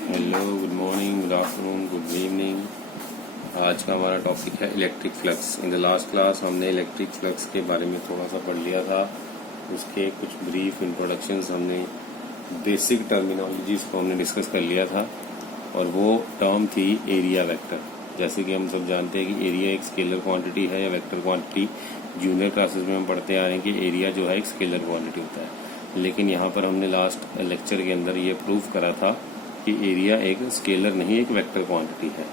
Hello, good morning, good afternoon, good evening. आज का हमारा टॉपिक है electric flux. In the last class हमने इलेक्ट्रिक फ्लक्स के बारे में थोड़ा सा पढ़ लिया था। उसके कुछ ब्रीफ इंट्रोडक्शंस हमने, बेसिक टर्मिनोलॉजीज को हमने डिस्कस कर लिया था और वो टर्म थी एरिया वेक्टर। जैसे कि हम सब जानते हैं कि एरिया एक स्केलर क्वांटिटी है या वेक्टर क्वांटिटी। जूनियर क्लासेस में हम पढ़ते आ रहे हैं कि एरिया जो है एक स्केलर क्वांटिटी होता है, लेकिन यहाँ पर हमने लास्ट लेक्चर के अंदर ये प्रूव करा था कि एरिया एक स्केलर नहीं, एक वेक्टर क्वांटिटी है।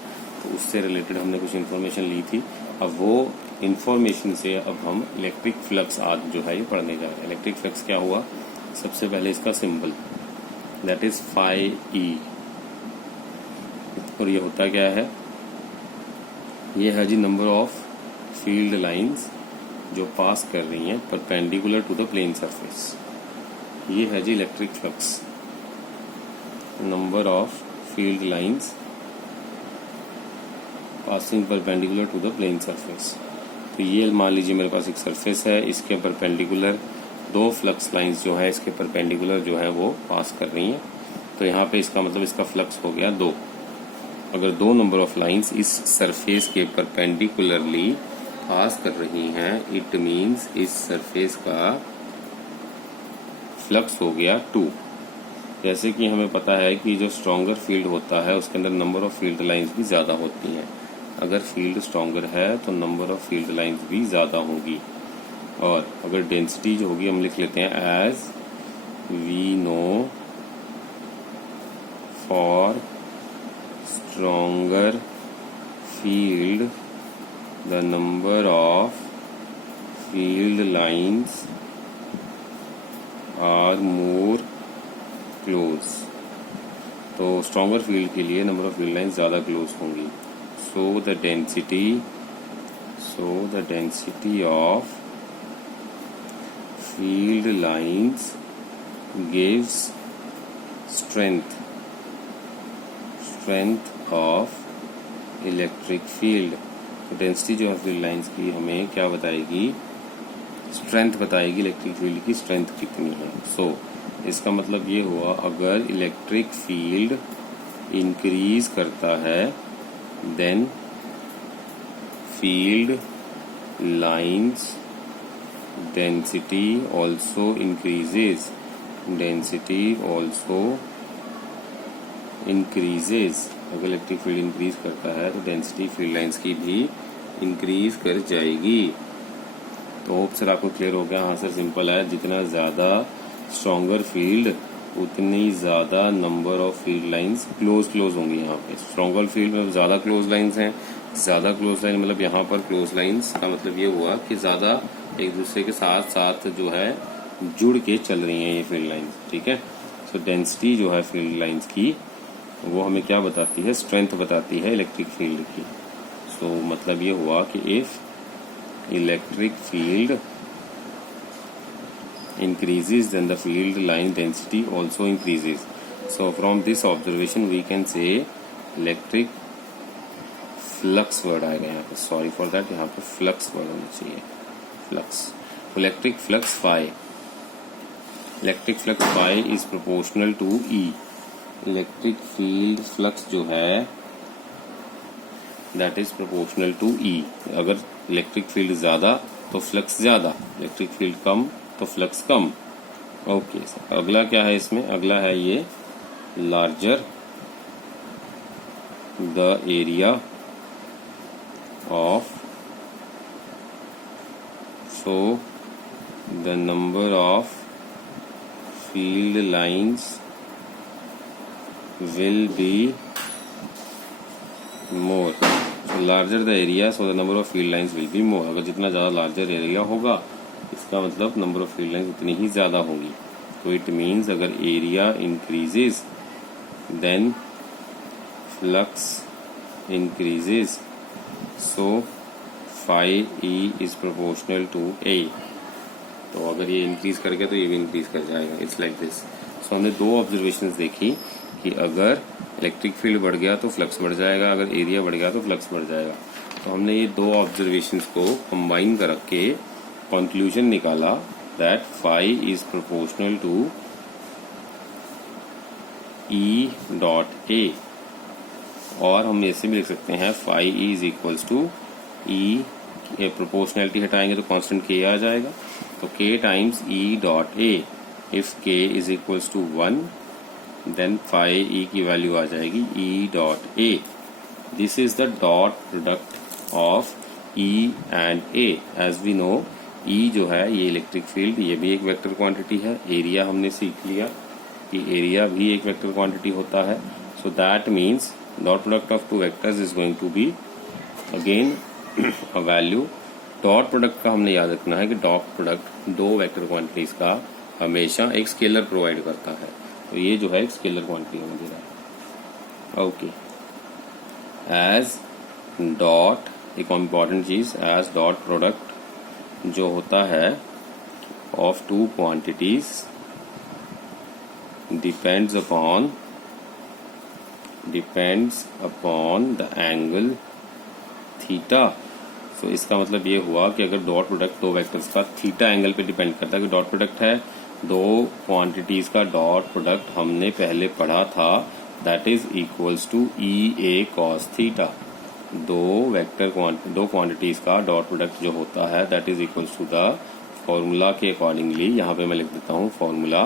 तो उससे रिलेटेड हमने कुछ इन्फॉर्मेशन ली थी। अब वो इन्फॉर्मेशन से अब हम इलेक्ट्रिक फ्लक्स आज जो है ये पढ़ने जा रहे हैं। इलेक्ट्रिक फ्लक्स क्या हुआ? सबसे पहले इसका symbol that is phi E, और ये होता क्या है? ये है जी नंबर ऑफ फील्ड लाइंस जो पास कर रही हैं perpendicular to the plane surface. ये है जी electric flux, number of field lines passing perpendicular to the plane surface. तो ये मान लीजिए मेरे पास एक सरफेस है, इसके परपेंडिकुलर दो फ्लक्स लाइंस जो है इसके परपेंडिकुलर जो है वो पास कर रही हैं। तो यहाँ पे इसका मतलब इसका फ्लक्स हो गया 2। अगर दो नंबर ऑफ लाइंस इस सरफेस के परपेंडिकुलरली पास कर रही हैं, इट मीन्स इस सरफेस का फ्लक्स हो गया 2। जैसे कि हमें पता है कि जो स्ट्रॉन्गर फील्ड होता है उसके अंदर नंबर ऑफ फील्ड लाइंस भी ज़्यादा होती हैं। अगर फील्ड स्ट्रॉन्गर है तो नंबर ऑफ फील्ड लाइंस भी ज़्यादा होंगी। और अगर डेंसिटी जो होगी हम लिख लेते हैं as we know for stronger field the number of field lines are more close. तो स्ट्रॉन्गर फील्ड के लिए नंबर ऑफ फील्ड लाइंस ज़्यादा क्लोज होंगी। So the density of field lines gives strength of electric field. तो density जो है field lines की हमें क्या बताएगी? स्ट्रेंथ बताएगी, इलेक्ट्रिक फील्ड की स्ट्रेंथ कितनी है। सो इसका मतलब ये हुआ, अगर इलेक्ट्रिक फील्ड इंक्रीज करता है then field lines density also increases. अगर इलेक्ट्रिक फील्ड इंक्रीज करता है तो डेंसिटी फील्ड लाइंस की भी इंक्रीज कर जाएगी। तो होप सर आपको क्लियर हो गया। हाँ सर, सिंपल है। जितना ज़्यादा स्ट्रॉन्गर फील्ड उतनी ज़्यादा number of field lines close होंगी। यहाँ पे स्ट्रॉन्गर फील्ड में ज़्यादा क्लोज लाइंस हैं। ज़्यादा क्लोज लाइन मतलब यहाँ पर क्लोज लाइंस का मतलब ये हुआ कि ज़्यादा एक दूसरे के साथ साथ जो है जुड़ के चल रही हैं ये फील्ड लाइंस। ठीक है। सो डेंसिटी जो है फील्ड लाइंस की वो हमें क्या बताती है? स्ट्रेंथ बताती है इलेक्ट्रिक फील्ड की। सो मतलब ये हुआ कि if electric field increases then the field line density also increases. So from this observation we can say electric flux word आएगा यहाँ पे, sorry for that, यहाँ पे flux word होना चाहिए, flux. Electric flux phi is proportional to E. Electric field flux जो है that is proportional to E. अगर इलेक्ट्रिक फील्ड ज़्यादा तो फ्लक्स ज़्यादा, इलेक्ट्रिक फील्ड कम तो फ्लक्स कम। ओके सर, अगला क्या है इसमें? अगला है ये larger the area of so the number of field lines will be more. So larger the area so the number of field lines will be more. अगर जितना ज़्यादा लार्जर एरिया होगा इसका मतलब नंबर ऑफ फील्ड लाइंस उतनी ही ज़्यादा होंगी। तो इट मीन्स अगर area increases then flux increases. So phi E is proportional to A. तो अगर ये इंक्रीज कर गया तो ये भी इंक्रीज कर जाएगा। It's like this. सो हमने दो ऑब्जर्वेशंस देखी कि अगर इलेक्ट्रिक फील्ड बढ़ गया तो फ्लक्स बढ़ जाएगा, अगर एरिया बढ़ गया तो फ्लक्स बढ़ जाएगा। तो हमने ये दो ऑब्जर्वेशंस को कंबाइन कर के कंक्लूजन निकाला that phi is proportional to E dot A, और हम ऐसे भी लिख सकते हैं phi E is equals to E, proportionality हटाएंगे तो कांस्टेंट के आ जाएगा, तो K times E dot A. If K is equals to 1 then phi E की वैल्यू आ जाएगी E dot A. This is the dot product of E and A. As we know E जो है ये इलेक्ट्रिक फील्ड, ये भी एक vector quantity है। एरिया हमने सीख लिया कि एरिया भी एक वेक्टर क्वांटिटी होता है। So that means dot product of two vectors is going to be again a value. Dot product का हमने याद रखना है कि डॉट प्रोडक्ट दो वेक्टर क्वांटिटीज का हमेशा एक स्केलर प्रोवाइड करता है, तो ये जो है एक स्केलर क्वांटिटी हमें दे रहा है। ओके, एज डॉट, एक इम्पॉर्टेंट चीज, एज डॉट प्रोडक्ट जो होता है of two quantities depends upon the angle theta. So इसका मतलब ये हुआ कि अगर डॉट प्रोडक्ट दो वेक्टर्स का थीटा एंगल पे डिपेंड करता है, कि डॉट प्रोडक्ट है दो क्वांटिटीज का डॉट प्रोडक्ट हमने पहले पढ़ा था, that is equals to E A cos theta. दो क्वांटिटीज का डॉट प्रोडक्ट जो होता है that is equals to the formula के अकॉर्डिंगली, यहाँ पे मैं लिख देता हूँ formula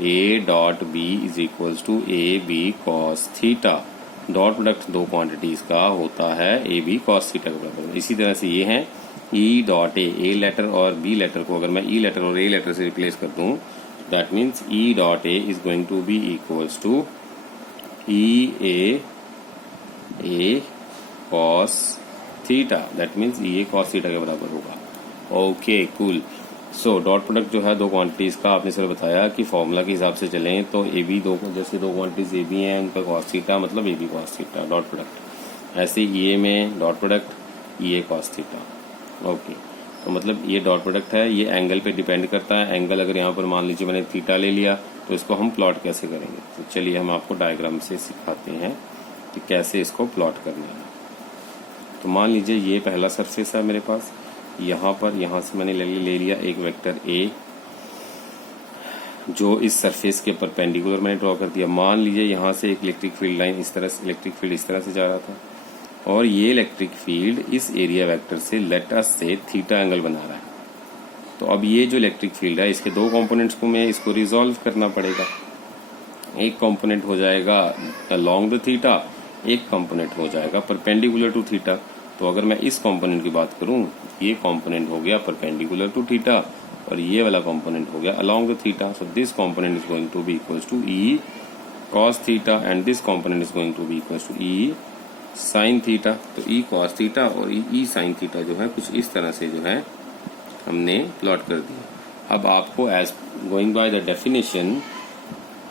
A dot B is equals to A B cos theta. Dot product दो क्वांटिटीज का होता है ए बी कॉस थीटा के बराबर। इसी तरह से ये है ई डॉट ए लेटर और बी लेटर को अगर मैं ई लेटर और ए लेटर से रिप्लेस कर दूं, that means E dot A is going to be equals to E A cos theta, that means E A cos theta के बराबर होगा। Okay cool. So dot product जो है दो क्वांटिटीज का, आपने सर बताया कि फॉर्मूला के हिसाब से चलें तो ए बी जैसे दो क्वांटिटीज ए बी हैं उनका कॉस थीटा मतलब A B cos theta dot product. ऐसे ई ए में dot product E A cos theta. Okay, तो मतलब ये डॉट प्रोडक्ट है, ये एंगल पे डिपेंड करता है। एंगल अगर यहाँ पर मान लीजिए मैंने थीटा ले लिया तो इसको हम प्लॉट कैसे करेंगे, तो चलिए हम आपको डायग्राम से सिखाते हैं कि कैसे इसको प्लॉट करना है। तो मान लीजिए ये पहला सरफेस है मेरे पास, यहाँ पर यहाँ से मैंने ले लिया एक वेक्टर ए जो इस सरफेस के परपेंडिकुलर मैंने ड्रॉ कर दिया। मान लीजिए यहाँ से एक इलेक्ट्रिक फील्ड लाइन इस तरह से, इलेक्ट्रिक फील्ड इस तरह से जा रहा था और ये इलेक्ट्रिक फील्ड इस एरिया वेक्टर से लेट अस से थीटा एंगल बना रहा है। तो अब ये जो इलेक्ट्रिक फील्ड है इसके दो कंपोनेंट्स को मैं इसको रिजॉल्व करना पड़ेगा। एक कंपोनेंट हो जाएगा अलोंग द थीटा, एक कंपोनेंट हो जाएगा परपेंडिकुलर टू थीटा। तो अगर मैं इस कंपोनेंट की बात करूं, ये कंपोनेंट हो गया परपेंडिकुलर टू थीटा और ये वाला कंपोनेंट हो गया along the theta. So this component is going to be equals to E cos theta and this component is going to be equals to E sine theta. तो E cos theta और ई sine theta जो है कुछ इस तरह से जो है हमने प्लॉट कर दिया। अब आपको as going by the definition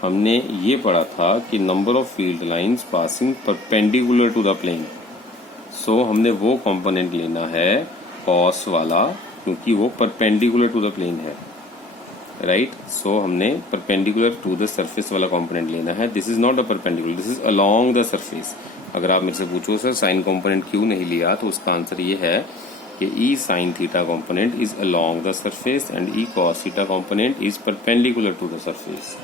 हमने ये पढ़ा था कि number of field lines passing perpendicular to the plane. So हमने वो कंपोनेंट लेना है कॉस वाला क्योंकि वो परपेंडिकुलर टू द प्लेन है, राइट। सो हमने परपेंडिकुलर टू द सरफेस वाला कंपोनेंट लेना है। This is not a perpendicular, this is along the surface. अगर आप मेरे से पूछो सर साइन कंपोनेंट क्यों नहीं लिया, तो उसका आंसर ये है कि E sine theta component is along the surface and E cos theta component is perpendicular to the surface.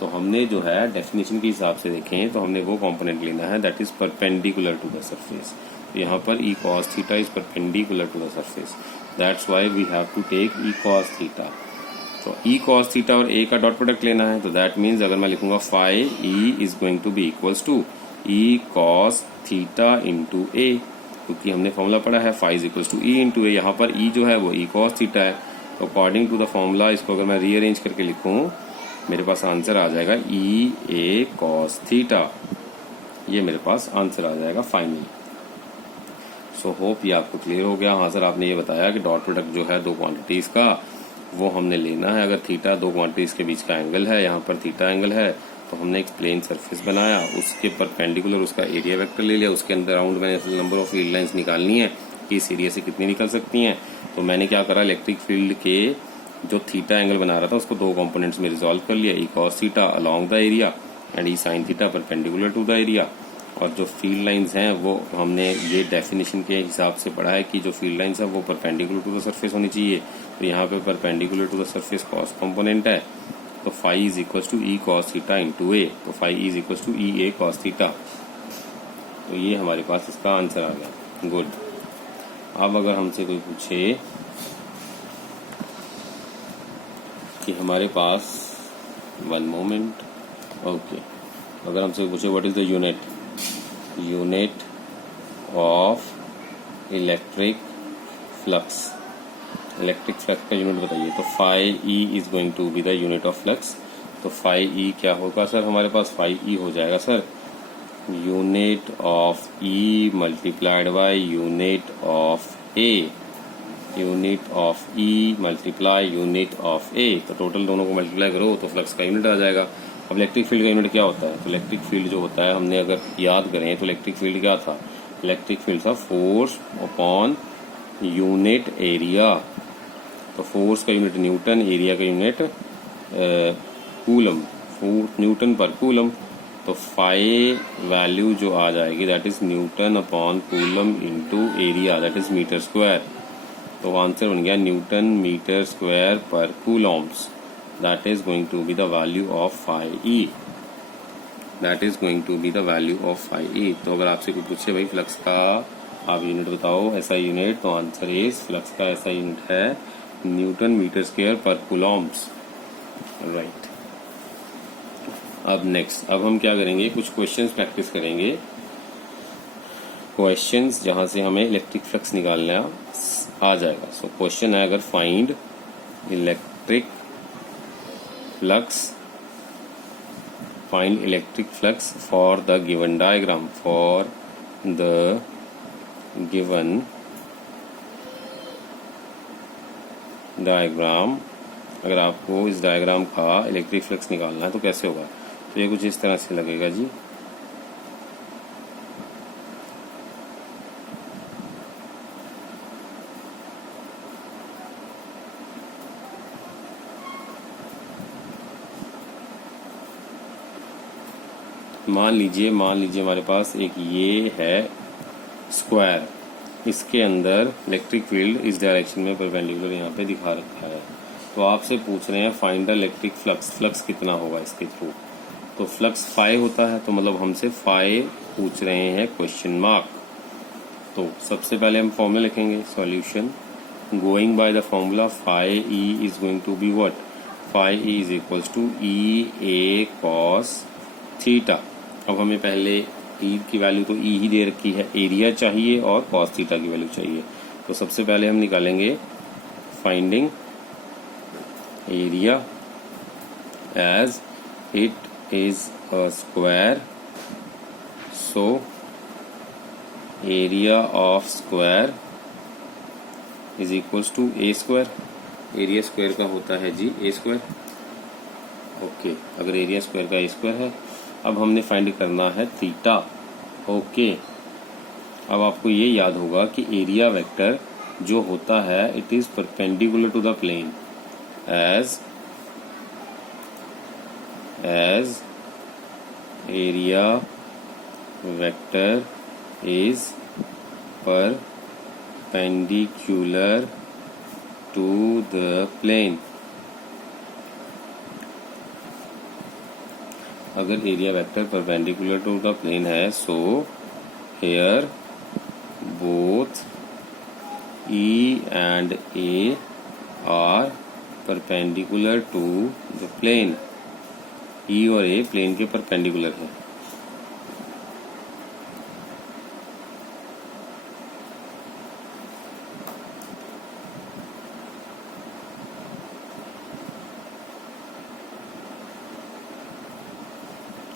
तो हमने जो है डेफिनेशन के हिसाब से देखें तो हमने वो कंपोनेंट लेना है that is perpendicular to the surface. यहाँ पर E cos theta is perpendicular to the surface, that's why we have to take E cos theta. तो ई कॉस थीटा और ए का डॉट प्रोडक्ट लेना है, तो दैट मीन्स अगर मैं लिखूंगा phi E is going to be equals to E cos theta into A, क्योंकि हमने फॉर्मूला पढ़ा है phi is equals to E into A. यहाँ पर ई जो है वो ई कॉस थीटा है, तो अकॉर्डिंग टू द फॉर्मूला इसको अगर मैं रीअरेंज करके लिखूं मेरे पास आंसर आ जाएगा ई ए कॉस थीटा। ये मेरे पास आंसर आ जाएगा फाइनली। सो होप ये आपको क्लियर हो गया। हाँ सर, आपने ये बताया कि डॉट प्रोडक्ट जो है दो क्वांटिटीज का वो हमने लेना है। अगर थीटा दो क्वांटिटीज के बीच का एंगल है, यहाँ पर थीटा एंगल है, तो हमने एक प्लेन सरफेस बनाया, उसके परपेंडिकुलर उसका एरिया वेक्टर ले लिया, उसके अंदर राउंड मैंने नंबर ऑफ फील्ड लाइंस निकालनी है कि इस एरिया से कितनी निकल सकती हैं। तो मैंने क्या करा, इलेक्ट्रिक फील्ड के जो थीटा एंगल बना रहा था उसको दो कंपोनेंट्स में रिजॉल्व कर लिया, E cos theta along the area and E sine theta perpendicular to the area. और जो फील्ड लाइंस हैं वो हमने ये डेफिनेशन के हिसाब से पढ़ा है कि जो फील्ड लाइंस है वो परपेंडिकुलर टू द सरफेस होनी चाहिए। तो यहाँ पे perpendicular to the surface cos component है तो phi is equal to E cos theta into A, तो phi is equal to E A cos theta. तो ये हमारे पास इसका आंसर आ गया। गुड। अब अगर हमसे कोई पूछे कि हमारे पास, वन मोमेंट, ओके, अगर हमसे पूछे what is the unit of electric flux, electric flux का यूनिट बताइए, तो phi E is going to be the unit of flux. तो फाई ई क्या होगा सर हमारे पास? फाई ई हो जाएगा sir unit of E multiplied by unit of A, unit of E multiply unit of A. तो total दोनों को मल्टीप्लाई करो तो फ्लक्स का यूनिट आ जाएगा। अब इलेक्ट्रिक फील्ड का यूनिट क्या होता है? तो इलेक्ट्रिक फील्ड जो होता है, हमने अगर याद करें तो इलेक्ट्रिक फील्ड क्या था? इलेक्ट्रिक फील्ड था फोर्स अपॉन यूनिट एरिया। तो फोर्स का यूनिट न्यूटन, एरिया का यूनिट कूलम, न्यूटन पर कूलम। तो फाई वैल्यू जो आ जाएगी that is newton upon coulomb into area, that is metre square. तो आंसर बन गया न्यूटन मीटर स्क्वायर पर coulombs. That is going to be the value of phi E, that is going to be the value of phi E. तो अगर आपसे कोई पूछे भाई फ्लक्स का आप यूनिट बताओ, ऐसा यूनिट, तो आंसर इज फ्लक्स का ऐसा यूनिट है न्यूटन मीटर स्क्वायर पर कूलम्स। राइट। अब नेक्स्ट, अब हम क्या करेंगे, कुछ क्वेश्चंस प्रैक्टिस करेंगे। क्वेश्चंस जहां से हमें इलेक्ट्रिक फ्लक्स निकालना आ जाएगा। सो क्वेश्चन है, अगर find electric flux, find electric flux for the given diagram, for the given diagram. अगर आपको इस डायग्राम का इलेक्ट्रिक फ्लक्स निकालना है तो कैसे होगा? तो ये कुछ इस तरह से लगेगा जी। मान लीजिए हमारे पास एक ये है स्क्वायर, इसके अंदर इलेक्ट्रिक फील्ड इस डायरेक्शन में परपेंडिकुलर यहाँ पे दिखा रखा है। तो आपसे पूछ रहे हैं find the electric flux, flux कितना होगा इसके थ्रू। तो फ्लक्स फाई होता है, तो मतलब हमसे फाई पूछ रहे हैं क्वेश्चन मार्क। तो सबसे पहले हम फॉर्मूला लिखेंगे, solution going by the formula phi E is going to be what? Phi E is equals to E A cos theta. अब हमें पहले ई की वैल्यू तो ई ही दे रखी है, एरिया चाहिए और कॉस थीटा की वैल्यू चाहिए। तो सबसे पहले हम निकालेंगे finding area as it is a square, so area of square is equals to a square। Area square का होता है जी a स्क्वायर। ओके, अगर एरिया स्क्वायर का a स्क्वायर है, अब हमने फाइंड करना है थीटा। ओके, अब आपको ये याद होगा कि एरिया वेक्टर जो होता है it is perpendicular to the plane as area vector is perpendicular to the plane। अगर area vector perpendicular to the plane है, so here both E and A are perpendicular to the plane। ई और ए plane के perpendicular है।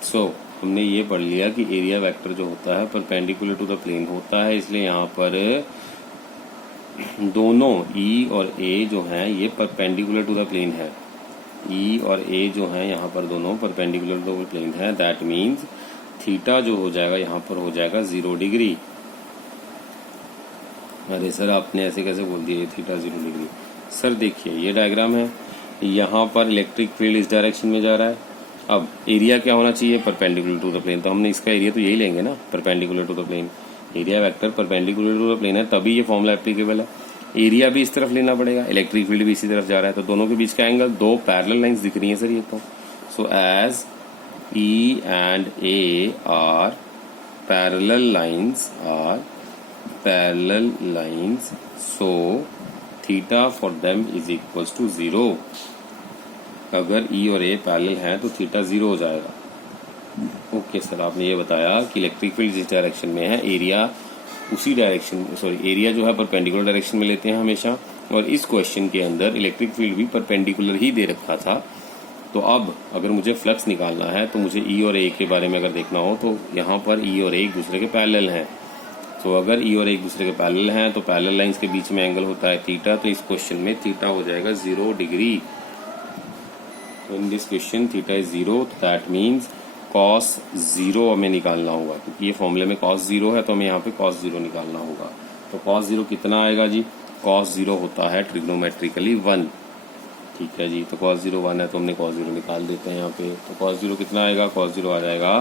सो हमने ये पढ़ लिया कि एरिया वेक्टर जो होता है परपेंडिकुलर टू द प्लेन होता है, इसलिए यहाँ पर दोनों ई और ए जो हैं ये परपेंडिकुलर टू द प्लेन है। ई और ए जो है यहाँ पर दोनों परपेंडिकुलर टू द प्लेन है। दैट मीन्स थीटा जो हो जाएगा यहाँ पर हो जाएगा 0 डिग्री। अरे सर आपने ऐसे कैसे बोल दिया ये थीटा 0 डिग्री? सर देखिए ये डायग्राम है, यहाँ पर इलेक्ट्रिक फील्ड इस डायरेक्शन में जा रहा है। अब एरिया क्या होना चाहिए? Perpendicular to the plane. तो हमने इसका एरिया तो यही लेंगे ना, perpendicular to the plane. Area vector perpendicular to the plane है, तभी ये फॉर्मूला एप्लीकेबल है। एरिया भी इस तरफ लेना पड़ेगा, इलेक्ट्रिक फील्ड भी इसी तरफ जा रहा है, तो दोनों के बीच का एंगल, दो पैरेलल लाइंस दिख रही हैं सर ये तो। So as E and A are parallel lines, so theta for them is equals to 0। अगर E और A पैरेलल हैं तो थीटा 0 हो जाएगा। ओके सर, आपने ये बताया कि इलेक्ट्रिक फील्ड जिस डायरेक्शन में है, एरिया उसी डायरेक्शन, एरिया जो है परपेंडिकुलर डायरेक्शन में लेते हैं हमेशा, और इस क्वेश्चन के अंदर इलेक्ट्रिक फील्ड भी परपेंडिकुलर ही दे रखा था। तो अब अगर मुझे फ्लक्स निकालना है तो मुझे ई और ए के बारे में अगर देखना हो तो यहाँ पर ई और ए एक दूसरे के पैरेलल हैं। तो अगर ई और ए एक दूसरे के पैरेलल हैं तो पैरेलल लाइंस के बीच में एंगल होता है थीटा, तो इस क्वेश्चन में थीटा हो जाएगा 0 डिग्री। तो in this question theta is 0, तो दैट मीन्स कॉस 0 हमें निकालना होगा, क्योंकि ये फॉर्मूले में कॉस 0 है तो हमें यहाँ पे कॉस 0 निकालना होगा। तो कॉस 0 कितना आएगा जी? कॉस 0 होता है ट्रिग्नोमेट्रिकली 1। ठीक है जी, तो cos 0 1 है तो हमने cos 0 निकाल देते हैं यहाँ पे। तो cos 0 कितना आएगा? cos 0 आ जाएगा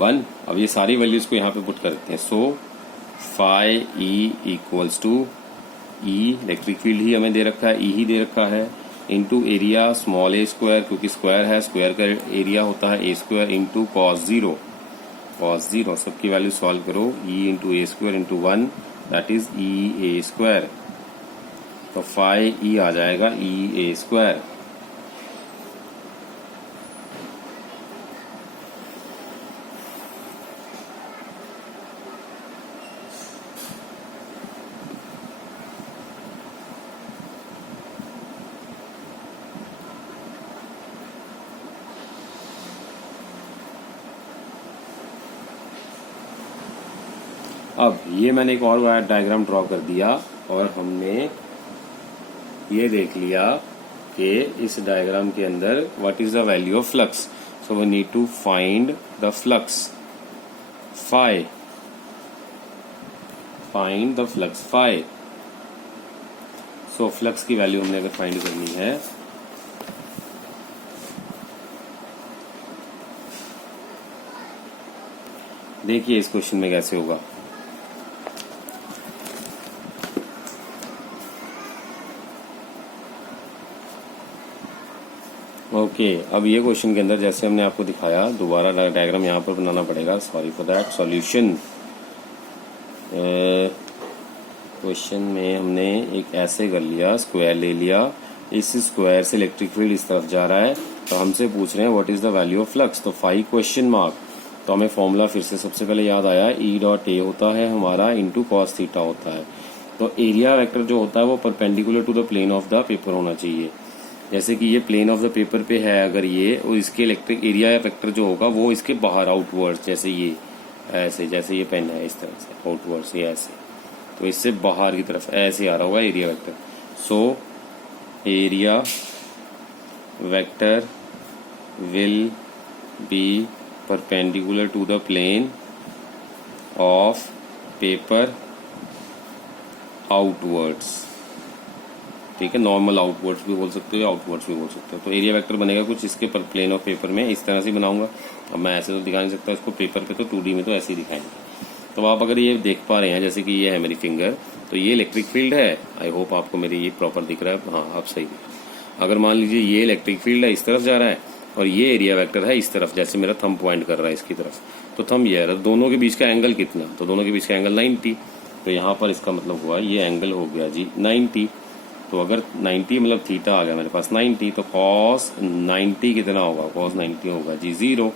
1। अब ये सारी वैल्यूज को यहाँ पे पुट करते हैं। So phi E equals to E, electric field ही हमें दे रखा है, ई ही दे रखा है, into area small A square, क्योंकि स्क्वायर है, स्क्वायर का एरिया होता है A square, into cos 0। cos 0 सबकी वैल्यू सॉल्व करो, E into A square into 1, that is E A square. तो फाई ई आ जाएगा ई ए स्क्वायर। अब ये मैंने एक और वायर डायग्राम ड्रॉ कर दिया और हमने ये देख लिया कि इस डायग्राम के अंदर what is the value of flux. So we need to find the flux phi, find the flux phi. So flux की वैल्यू हमने अगर फाइंड करनी है, देखिए इस क्वेश्चन में कैसे होगा। ओके, अब ये क्वेश्चन के अंदर जैसे हमने आपको दिखाया, दोबारा डायग्राम यहाँ पर बनाना पड़ेगा, sorry for that. Solution question में हमने एक ऐसे कर लिया, स्क्वायर ले लिया, इस स्क्वायर से इलेक्ट्रिक फील्ड इस तरफ जा रहा है, तो हमसे पूछ रहे हैं what is the value of flux. तो 5 क्वेश्चन मार्क। तो हमें फॉर्मूला फिर से सबसे पहले याद आया, ई डॉट ए होता है हमारा इंटू कॉस थीटा होता है। तो एरिया वेक्टर जो होता है वो perpendicular to the plane of the paper होना चाहिए। जैसे कि ये प्लेन ऑफ द पेपर पे है अगर ये, और इसके इलेक्ट्रिक एरिया वेक्टर जो होगा वो इसके बाहर आउटवर्ड्स, जैसे ये ऐसे, जैसे ये पेन है इस तरह से आउटवर्ड्स, ये ऐसे, तो इससे बाहर की तरफ ऐसे आ रहा होगा area vector. So area vector will be perpendicular to the plane of paper outwards. ठीक है, नॉर्मल आउटवर्ड्स भी बोल सकते हो, आउटवर्ड्स भी बोल सकते हो। तो एरिया वेक्टर बनेगा कुछ इसके पर प्लेन ऑफ पेपर में, इस तरह से बनाऊंगा। अब मैं ऐसे तो दिखा नहीं सकता इसको पेपर पे, तो 2D में तो ऐसे ही दिखाएंगे। तो आप अगर ये देख पा रहे हैं, जैसे कि ये है मेरी फिंगर, तो ये इलेक्ट्रिक फील्ड है। आई होप आपको मेरी ये प्रॉपर दिख रहा है। हाँ, अब सही है। अगर मान लीजिए ये इलेक्ट्रिक फील्ड है, इस तरफ जा रहा है, और ये एरिया वेक्टर है इस तरफ, जैसे मेरा थंब पॉइंट कर रहा है इसकी तरफ, तो थंब ये है, दोनों के बीच का एंगल कितना? तो दोनों के बीच का एंगल 90। तो यहाँ पर इसका मतलब हुआ ये एंगल हो गया जी 90। तो अगर 90 मतलब थीटा आ गया मेरे पास 90, तो कॉस 90 कितना होगा? कॉस 90 होगा जी 0।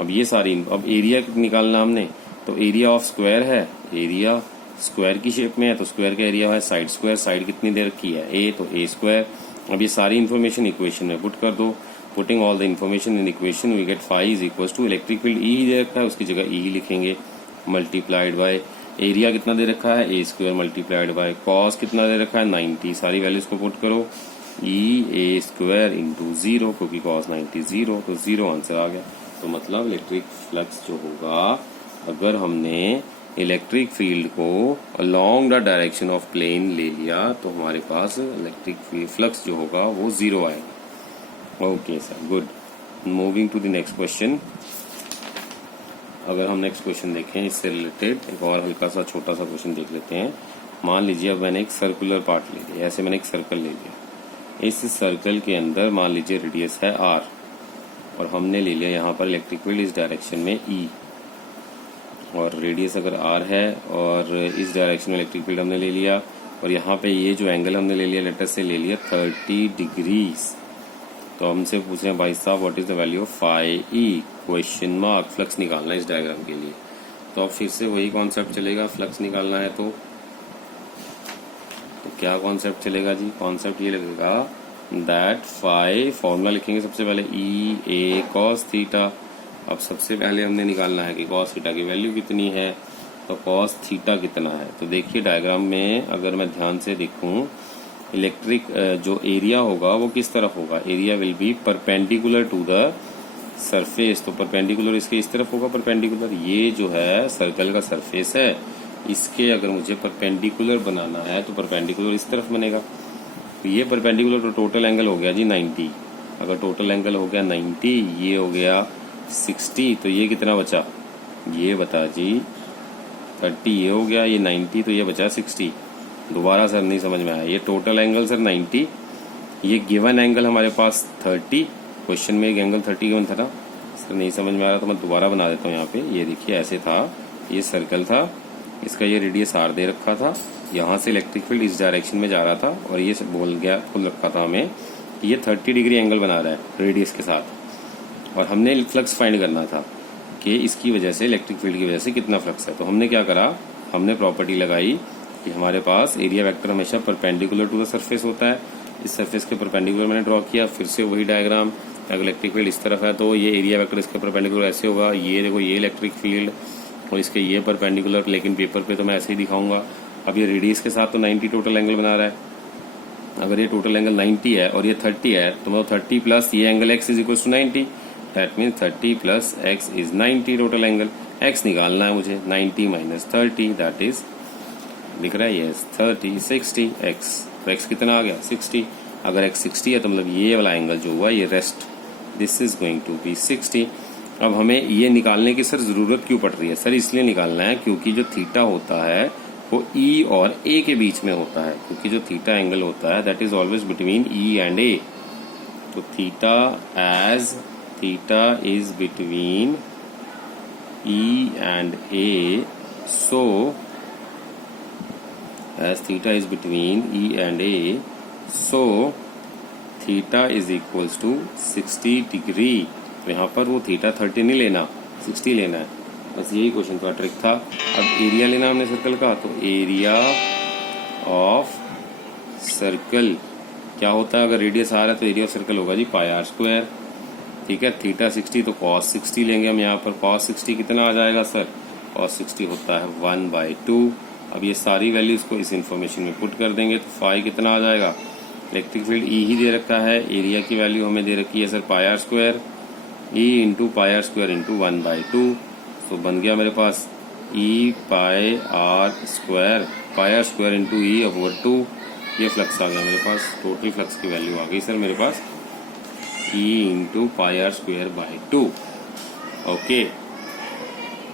अब ये सारी, अब एरिया निकालना हमने, तो एरिया ऑफ स्क्वायर है, एरिया स्क्वायर की शेप में है, तो स्क्वायर का एरिया है साइड स्क्वायर, साइड कितनी दे रखी है ए, तो ए स्क्वायर। अब ये सारी इन्फॉर्मेशन इक्वेशन में पुट कर दो। Putting all the information in equation we get phi is equal to, electric field E ही दे रखा है, उसकी जगह ई ही लिखेंगे, मल्टीप्लाइड बाय एरिया कितना दे रखा है A square multiplied by cos कितना दे रखा है 90। सारी वैल्यूज को पुट करो, ई ए स्क्वायर इंटू 0, क्योंकि कॉस 90 0, तो 0 आंसर आ गया। तो मतलब इलेक्ट्रिक फ्लक्स जो होगा, अगर हमने इलेक्ट्रिक फील्ड को along the direction of plane ले लिया, तो हमारे पास इलेक्ट्रिक फ्लक्स जो होगा वो 0 आएगा। Okay sir, good. Moving to the next question. अगर हम नेक्स्ट क्वेश्चन देखें इससे रिलेटेड एक और हल्का सा छोटा सा क्वेश्चन देख लेते हैं। मान लीजिए अब मैंने एक सर्कुलर पार्ट ले लिया, ऐसे मैंने एक सर्कल ले लिया। इस सर्कल के अंदर मान लीजिए रेडियस है r और हमने ले लिया यहाँ पर इलेक्ट्रिक फील्ड इस डायरेक्शन में E, और रेडियस अगर r है और इस डायरेक्शन में इलेक्ट्रिक फील्ड हमने ले लिया, और यहाँ पे ये जो एंगल हमने ले लिया लेटर से ले लिया 30 डिग्रीज। तो हमसे पूछ रहे हैं भाई साहब what is the value of phi E, question mark, flux निकालना है इस डायग्राम के लिए। तो अब फिर से वही कॉन्सेप्ट चलेगा, फ्लक्स निकालना है तो क्या कॉन्सेप्ट चलेगा जी? कॉन्सेप्ट ये लगेगा दैट फाई, फॉर्मूला लिखेंगे सबसे पहले ई ए कॉस थीटा। अब सबसे पहले हमने निकालना है कि कॉस थीटा की वैल्यू कितनी है, तो कॉस थीटा कितना है। तो देखिए डायग्राम में अगर मैं ध्यान से देखूं, इलेक्ट्रिक जो एरिया होगा वो किस तरफ होगा, area will be perpendicular to the surface. तो परपेंडिकुलर इसके इस तरफ होगा, परपेंडिकुलर ये जो है सर्कल का सरफेस है, इसके अगर मुझे परपेंडिकुलर बनाना है तो परपेंडिकुलर इस तरफ बनेगा। तो ये परपेंडिकुलर तो टोटल एंगल हो गया जी 90। अगर टोटल एंगल हो गया 90, ये हो गया 60, तो ये कितना बचा, ये बता जी 30, ये हो गया, ये 90 तो ये बचा 60। दोबारा सर नहीं समझ में आया, ये टोटल एंगल सर 90, ये गिवन एंगल हमारे पास 30, क्वेश्चन में एक एंगल 30 गिवन था ना सर, नहीं समझ में आ रहा तो मैं दोबारा बना देता हूँ। यहाँ पे ये देखिए ऐसे था, ये सर्कल था, इसका ये रेडियस r दे रखा था, यहाँ से इलेक्ट्रिक फील्ड इस डायरेक्शन में जा रहा था, और ये बोल रखा था हमें कि ये 30 डिग्री एंगल बना रहा है रेडियस के साथ, और हमने फ्लक्स फाइंड करना था कि इसकी वजह से, इलेक्ट्रिक फील्ड की वजह से कितना फ्लक्स है। तो हमने क्या करा, हमने प्रॉपर्टी लगाई कि हमारे पास एरिया वेक्टर हमेशा परपेंडिकुलर टू द सरफेस होता है। इस सरफेस के परपेंडिकुलर मैंने ड्रॉ किया, फिर से वही डायग्राम, अगर इलेक्ट्रिक फील्ड इस तरफ है तो ये एरिया वेक्टर इसके परपेंडिकुलर ऐसे होगा, ये देखो ये इलेक्ट्रिक फील्ड और इसके ये परपेंडिकुलर, लेकिन पेपर पे तो मैं ऐसे ही दिखाऊंगा। अब ये रेडियस के साथ तो 90 टोटल एंगल बना रहा है। अगर ये टोटल एंगल 90 है और ये 30 है तो मतलब 30 प्लस ये angle x is equal to 90, that means 30 plus x is 90 total angle. x निकालना है मुझे, 90 माइनस 30 दैट इज, लिख रहा है यस 30 60 x, तो x कितना आ गया 60। अगर x 60 है तो मतलब ये वाला एंगल जो हुआ ये rest, this is going to be 60। अब हमें ये निकालने की सर जरूरत क्यों पड़ रही है? सर इसलिए निकालना है क्योंकि जो थीटा होता है वो E और A के बीच में होता है, क्योंकि जो थीटा एंगल होता है that is always between E and A। तो theta as theta is between E and A, so as theta is between E and A, so theta is equals to 60 degree. तो यहाँ पर वो theta 30 नहीं लेना, 60 लेना है, बस यही क्वेश्चन का ट्रिक था। अब एरिया लेना हमने सर्कल का, तो एरिया ऑफ सर्कल क्या होता है, अगर रेडियस आ रहा है तो एरिया ऑफ सर्कल होगा जी पाई r स्क्वायर, ठीक है। थीटा 60 तो cos 60 लेंगे हम यहाँ पर, cos 60 कितना आ जाएगा सर, cos 60 होता है 1/2। अब ये सारी वैल्यूज को इस इंफॉर्मेशन में पुट कर देंगे तो फाई कितना आ जाएगा, इलेक्ट्रिक फील्ड E ही दे रखा है, एरिया की वैल्यू हमें दे रखी है सर पाई r square, E into pi r square into 1/2, तो बन गया मेरे पास E पाई r स्क्वायर, पाई r स्क्वायर इंटू E/2। ये फ्लक्स आ गया मेरे पास, टोटल फ्लक्स की वैल्यू आ गई सर मेरे पास E into pi r square by 2। Okay.